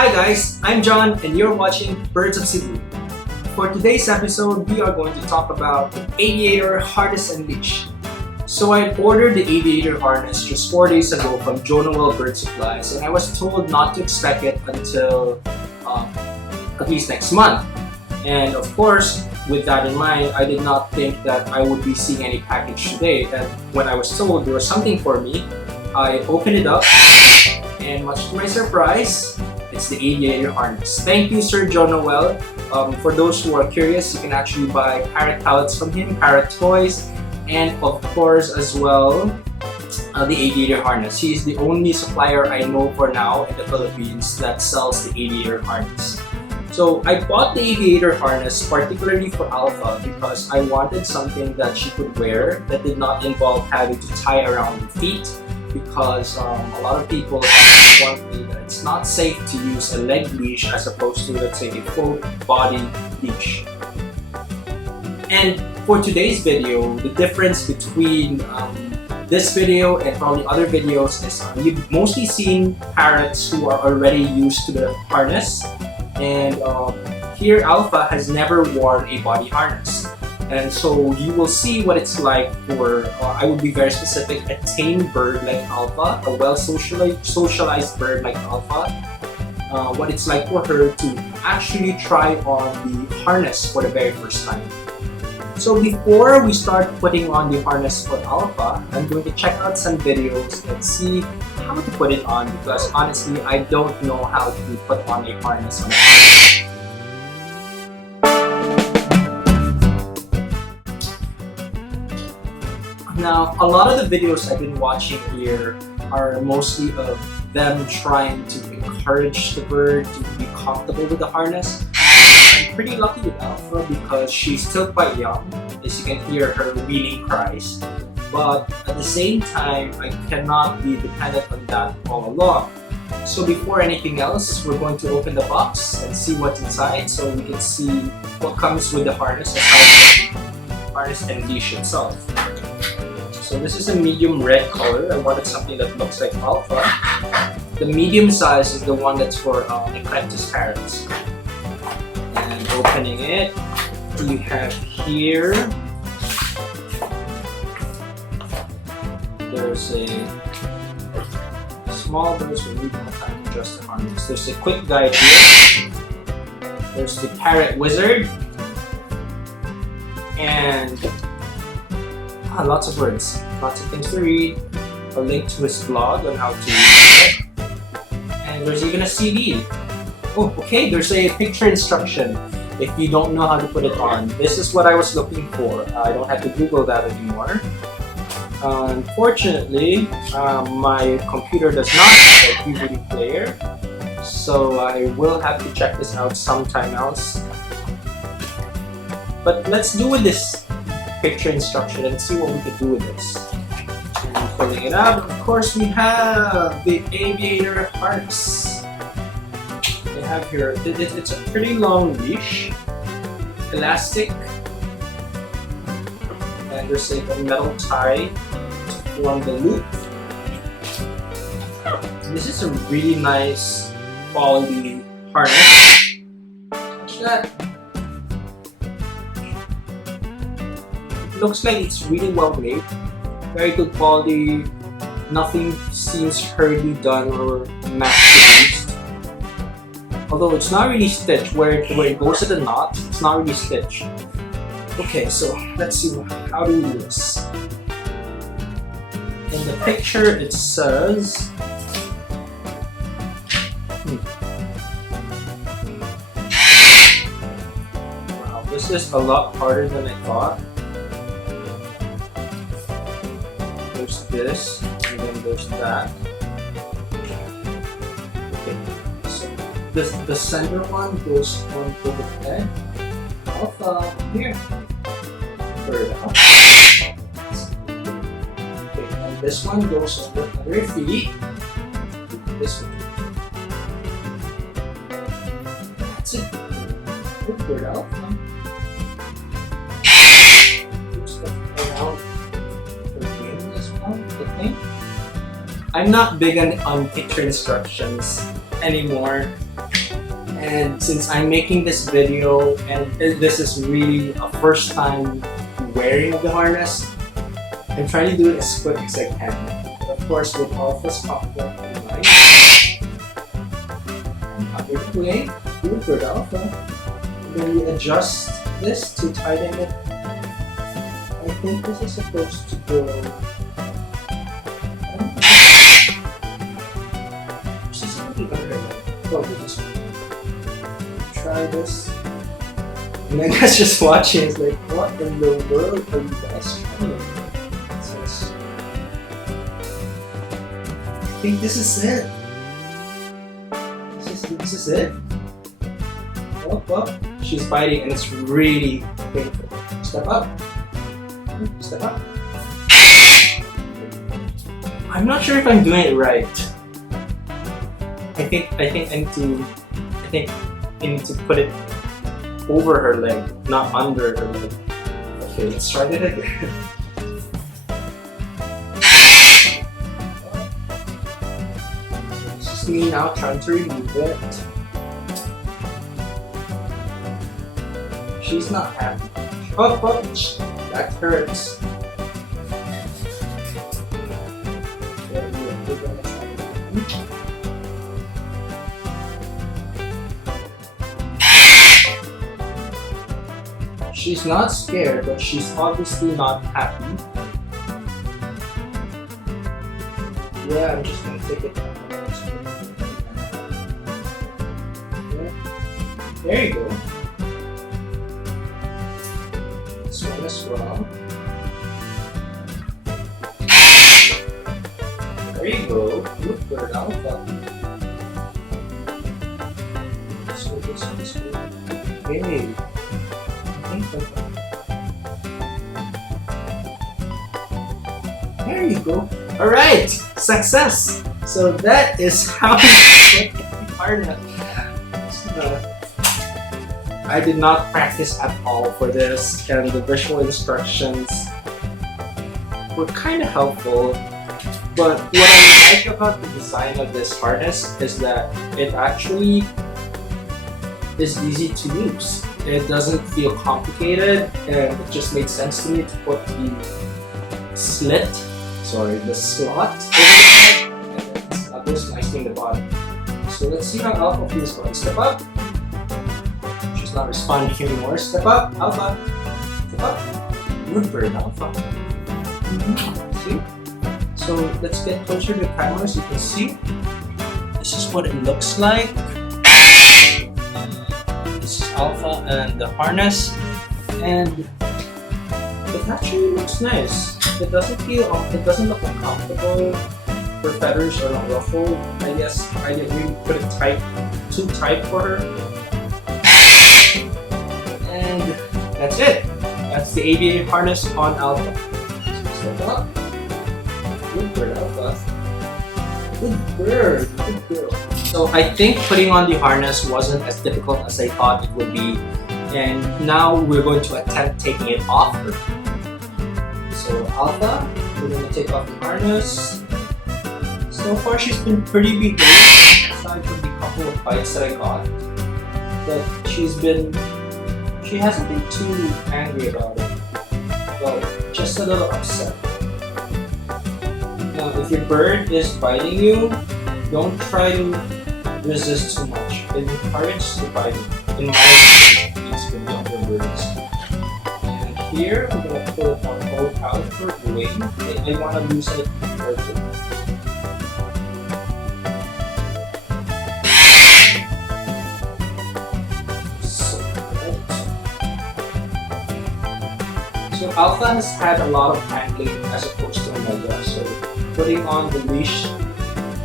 Hi guys, I'm John and you're watching Birds of Cebu. For today's episode, we are going to talk about the Aviator Harness and Leash. So I ordered the Aviator Harness just 4 days ago from Joe Bird Supplies, and I was told not to expect it until at least next month. And of course, with that in mind, I did not think that I would be seeing any package today. And when I was told there was something for me, I opened it up, and much to my surprise, it's the Aviator Harness. Thank you, Sir Joe Noel. For those who are curious, you can actually buy parrot pellets from him, parrot toys, and of course as well, the Aviator Harness. He is the only supplier I know for now in the Philippines that sells the Aviator Harness. So I bought the Aviator Harness particularly for Alpha because I wanted something that she could wear that did not involve having to tie around the feet, because a lot of people informed me that it's not safe to use a leg leash as opposed to, let's say, a full body leash. And for today's video, the difference between this video and probably other videos is you've mostly seen parrots who are already used to the harness, and here Alpha has never worn a body harness. And so you will see what it's like for, I would be very specific, a tamed bird like Alpha, a well-socialized bird like Alpha, what it's like for her to actually try on the harness for the very first time. So before we start putting on the harness for Alpha, I'm going to check out some videos and see how to put it on, because honestly, I don't know how to put on a harness on a bird. Now, a lot of the videos I've been watching here are mostly of them trying to encourage the bird to be comfortable with the harness. I'm pretty lucky with Alpha because she's still quite young, as you can hear her weaning cries. But at the same time, I cannot be dependent on that all along. So before anything else, we're going to open the box and see what's inside so we can see what comes with the harness aside from the harness and leash itself. So this is a medium red color. I wanted something that looks like Alpha. The medium size is the one that's for Eclectus parrots. And opening it, you have here, there's a small dose of need more time to adjust the harness. There's a quick guide here. There's the parrot wizard. And lots of words, lots of things to read, a link to his blog on how to use it, and there's even a CD. Oh, okay, there's a picture instruction if you don't know how to put it on. This is what I was looking for. I don't have to Google that anymore. Unfortunately, my computer does not have a DVD player, so I will have to check this out sometime else. But let's do with this picture instruction and see what we can do with this. And pulling it out, of course, we have the Aviator Harness. They have here, it's a pretty long leash, elastic, and there's a metal tie to form the loop. And this is a really nice quality harness. Watch that. Looks like it's really well made, very good quality, nothing seems hurriedly done or mass-produced. Although it's not really stitched, where it goes to the knot, it's not really stitched. Okay, so let's see, how do we do this? In the picture it says, wow, this is a lot harder than I thought. There's this, and then there's that. Okay, so the center one goes on to the head. Alpha, here. Bird up. Okay, and this one goes on the other feet. This one. That's it. Good bird Alpha. I'm not big on picture instructions anymore. And since I'm making this video and this is really a first time wearing of the harness, I'm trying to do it as quick as I can. But of course, with Alpha's comfort in mind, under the way, good for Alpha. And then we adjust this to tighten it. I think this is supposed to go. This is something under it. Oh, this one. Try this. And then guys just watching is like, what in the world are you guys trying? I think this is it. This is it. Oh, she's biting and it's really painful. Step up. Step up. I'm not sure if I'm doing it right. I think I need to put it over her leg, not under her leg. Okay, let's try it again. This is me now trying to remove it. She's not happy. Oh, that hurts. She's not scared, but she's obviously not happy. Yeah, I'm just gonna take it down. There you go. This one as well. There you go. Good bird, Alpha. So this one's good. Okay. There you go. Alright! Success! So that is how you get the harness. I did not practice at all for this, and the visual instructions were kind of helpful. But what I like about the design of this harness is that it actually is easy to use. It doesn't feel complicated, and it just made sense to me to put the slot over the head, and it goes nicely in the bottom. So let's see how Alpha feels going. Step up. She's not responding anymore. Step up, Alpha. Step up. Good bird, Alpha. See? So let's get closer to the camera so you can see. This is what it looks like. Alpha and the harness, and it actually looks nice. It doesn't look uncomfortable. Her feathers are not ruffled. I guess I didn't really put it too tight for her. And that's it. That's the Aviator Harness on Alpha. Step up. Good bird, Alpha. Good bird. Good girl. So I think putting on the harness wasn't as difficult as I thought it would be, and now we're going to attempt taking it off her. So Alpha, we're going to take off the harness. So far she's been pretty behaved, aside from the couple of bites that I got. But she hasn't been too angry about it. Well, just a little upset. Now if your bird is biting you, don't try to resist too much. It encourages the biting. In my opinion, it's with younger birds. And here, I'm going to pull it out for the wing. I want to loosen it further. So Alpha has had a lot of handling as opposed to Omega, so putting on the leash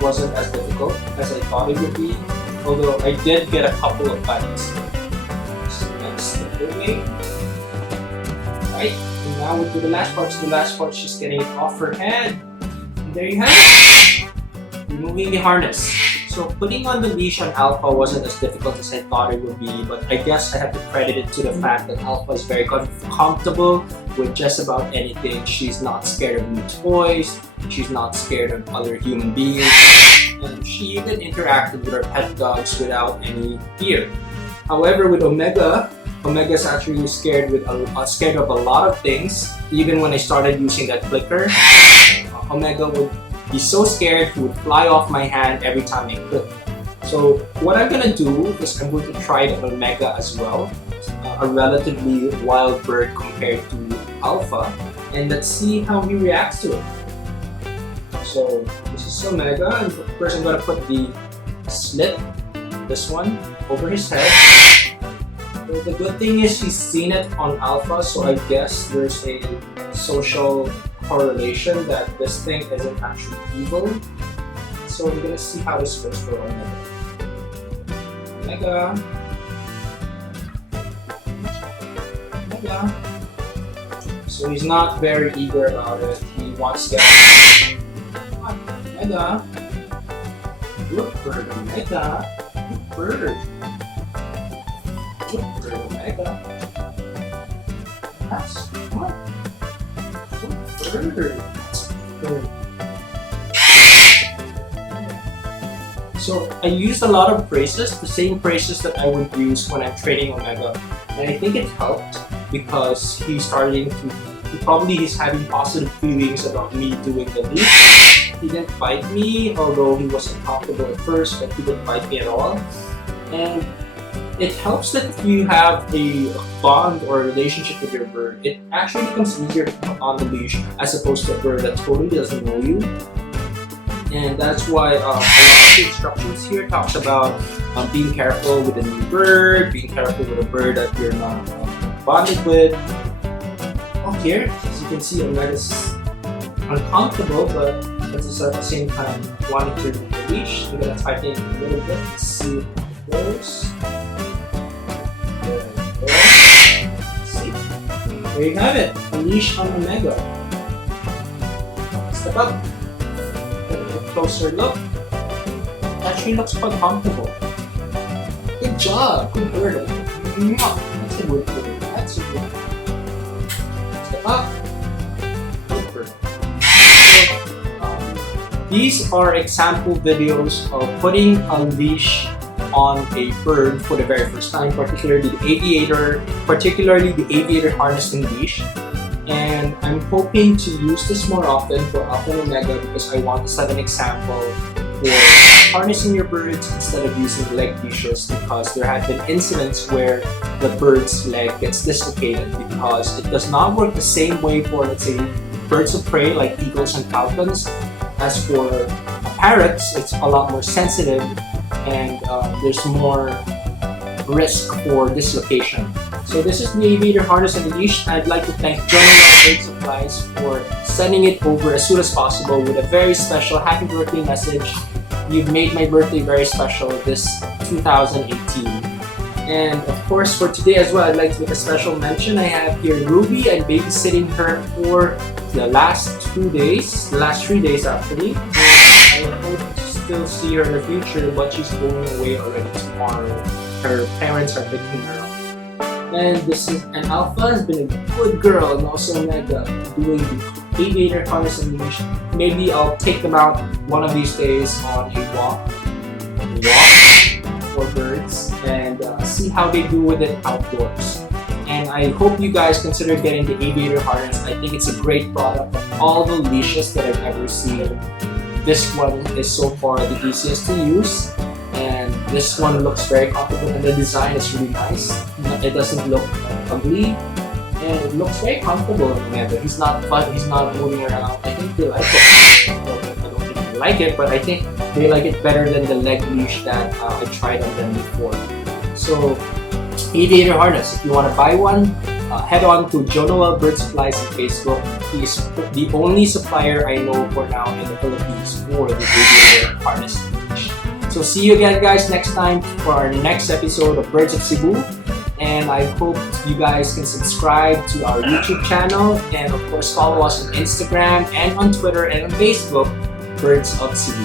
wasn't as difficult as I thought it would be, although I did get a couple of bites. So next, the wing. Right, and now we'll do the last part. So the last part, she's getting it off her head. And there you have it. Removing the harness. So putting on the leash on Alpha wasn't as difficult as I thought it would be, but I guess I have to credit it to the fact that Alpha is very comfortable with just about anything. She's not scared of new toys. She's not scared of other human beings. and she even interacted with our pet dogs without any fear. However, with Omega, Omega's actually scared of a lot of things. Even when I started using that clicker, Omega would be so scared he would fly off my hand every time I click. So what I'm gonna do is I'm going to try the Omega as well, a relatively wild bird compared to Alpha, and let's see how he reacts to it. So this is Omega, and first I'm gonna put the slit, this one, over his head. So the good thing is he's seen it on Alpha, so I guess there's a social correlation that this thing isn't actually evil. So we're gonna see how this goes for Omega. Omega. Omega. So he's not very eager about it. He wants to get Omega. Good bird, Omega. Good bird. Good bird, Omega. That's what? Good bird. Good. So I used a lot of phrases, the same phrases that I would use when I'm training Omega, and I think it helped because he's having positive feelings about me doing the leash. He didn't bite me, although he was uncomfortable at first, but he didn't bite me at all. And it helps that if you have a bond or a relationship with your bird, it actually becomes easier to put on the leash as opposed to a bird that totally doesn't know you. And that's why a lot of the instructions here talks about being careful with a new bird, being careful with a bird that you're not bonded with. Oh, here, as you can see, Omega's uncomfortable, but at the same time wanting to do the leash. I'm gonna tighten it a little bit. Let's see how it goes. There it goes. See? There you have it, a leash on Omega. Step up. Closer look. Actually looks quite comfortable. Good job, good bird. That's a good bird. That's a good bird. Step up. Good bird. So, these are example videos of putting a leash on a bird for the very first time, particularly the Aviator Harness and leash. And I'm hoping to use this more often for Alpha and Omega because I want to set an example for harnessing your birds instead of using leg leashes, because there have been incidents where the bird's leg gets dislocated because it does not work the same way for, let's say, birds of prey like eagles and falcons. As for parrots, it's a lot more sensitive and there's more risk for dislocation. So this is the Aviator Harness and leash. I'd like to thank Birds Supplies for sending it over as soon as possible with a very special happy birthday message. You've made my birthday very special this 2018. And of course for today as well, I'd like to make a special mention. I have here Ruby. I'm babysitting her for the last 2 days, the last 3 days actually. And I hope to still see her in the future, but she's going away already tomorrow. Her parents are picking her up. And this is an Alpha has been a good girl, and also Omega doing the Aviator Harness and leash. Maybe I'll take them out one of these days on a walk for birds and see how they do with it outdoors. And I hope you guys consider getting the Aviator Harness. I think it's a great product. Of all the leashes that I've ever seen, this one is so far the easiest to use. And this one looks very comfortable, and the design is really nice. It doesn't look ugly, and it looks very comfortable. He's not moving around. I think they like it. Well, I don't think they like it, but I think they like it better than the leg leash that I tried on them before. So, Aviator Harness. If you want to buy one, head on to Jonoel Bird Supplies on Facebook. He's the only supplier I know for now in the Philippines for the Aviator Harness. So see you again guys next time for our next episode of Birds of Cebu, and I hope you guys can subscribe to our YouTube channel and of course follow us on Instagram and on Twitter and on Facebook, Birds of Cebu.